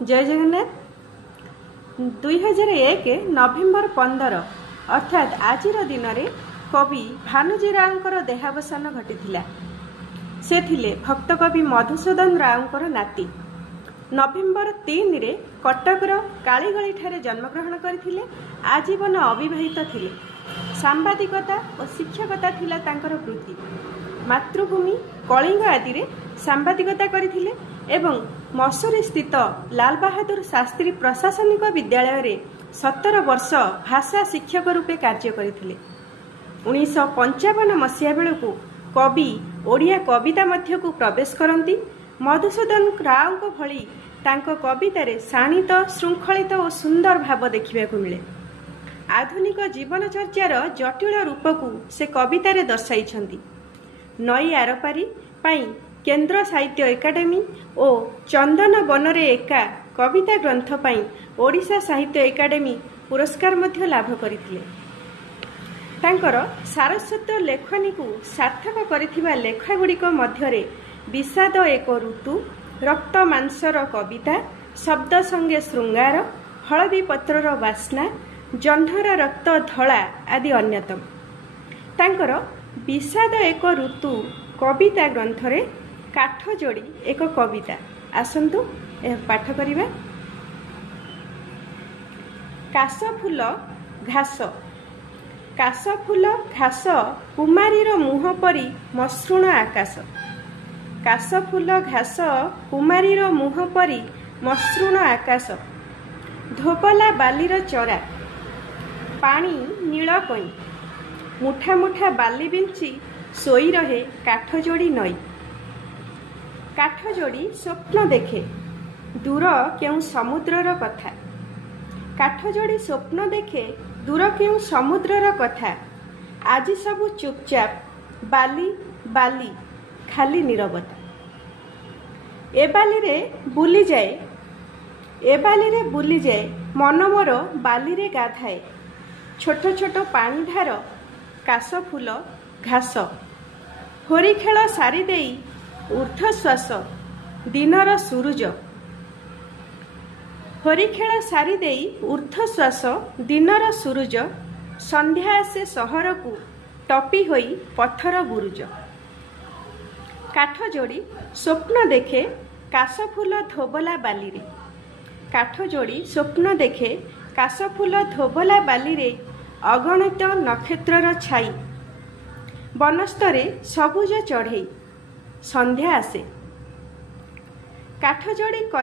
जय जगन्नाथ। 2001 नवेम्बर 15 अर्थात आजिर दिन में कवि भानुजी रावकर देहावसान घटी। से थिले भक्त कवि मधुसूदन रावकर नाती। नवेम्बर 3 रे कटकर कालीगली ठारे जन्मग्रहण करथिले। आजीवन अविवाहित थिले। सांबादिकता और शिक्षकता थिला तांकर वृत्ति। मातृभूमि कलिंग आदि रे सांबादिकता करथिले एवं मसूरी स्थित लाल बहादुर शास्त्री प्रशासनिक विद्यालय रे 17 वर्ष भाषा शिक्षक रूपे कार्य करथिले। 1955 मसीहा बेलू कवि ओडिया कविता मध्यकु प्रवेश करती। मधुसूदन राव भली तांको कवितारे शाणित श्रृंखलित और सुंदर भाव देखा मिले। आधुनिक जीवनचर्यार जटिल रूपकु से कवितारे दर्शाई। नई आरपारी पाई केंद्र साहित्य एकाडेमी और चंदन बनरे एका कविता ग्रंथ पाई ओडिशा साहित्य एकाडेमी पुरस्कार मध्य लाभ करथिले। तांकर सारस्वत लेखनी को सार्थक करिथिबा लेखागुड़िक मध्यरे विषाद एक ऋतु, रक्त मांसर कविता, शब्द संगे श्रृंगार, हलदी पत्रर बास्ना, जह्नर रक्त धला आदि अन्यतम। तांकर विषाद एक ऋतु कविता ग्रंथरे काठ जोड़ी एक कविता आसंतु पाठ करिबा। काशफूल घास। काशफूल घास कुमारीर मुह परी मसृण आकाश। काशफूल घास कुमारीर मुह परी मसृण आकाश। धोबला बालीर चरा पानी नील कई। मुठा मुठा बाली बिंची सोई रहे काठ जोड़ी नई। काठ जोड़ी स्वप्न देखे दूर क्यों समुद्रर कथा। काठ जोड़ी स्वप्न देखे दूर क्यों समुद्रर कथा। आज सबु चुपचाप बाली बाली खाली नीरवता। ए बाली रे बुली जाए मन मोर बाली रे गाधाए। छोट छोट पानी धार काशफूल घास। होरी खेल सारी देई ऊर्ध्वश्वास दिनर सूरज। होरी खेल सारी देई ऊर्ध्वश्वास दिनर सूरज। संध्या आसे सहर को टपी होई पत्थर बुरुज। काठ जोड़ी स्वप्न देखे काशफूल धोबला बाली रे। काठ जोड़ी स्वप्न देखे काशफूल धोबला बाली रे। अगणित नक्षत्रर छाई बनस्तरे सबुज चढ़ई। संध्या आसे काठ जोड़ी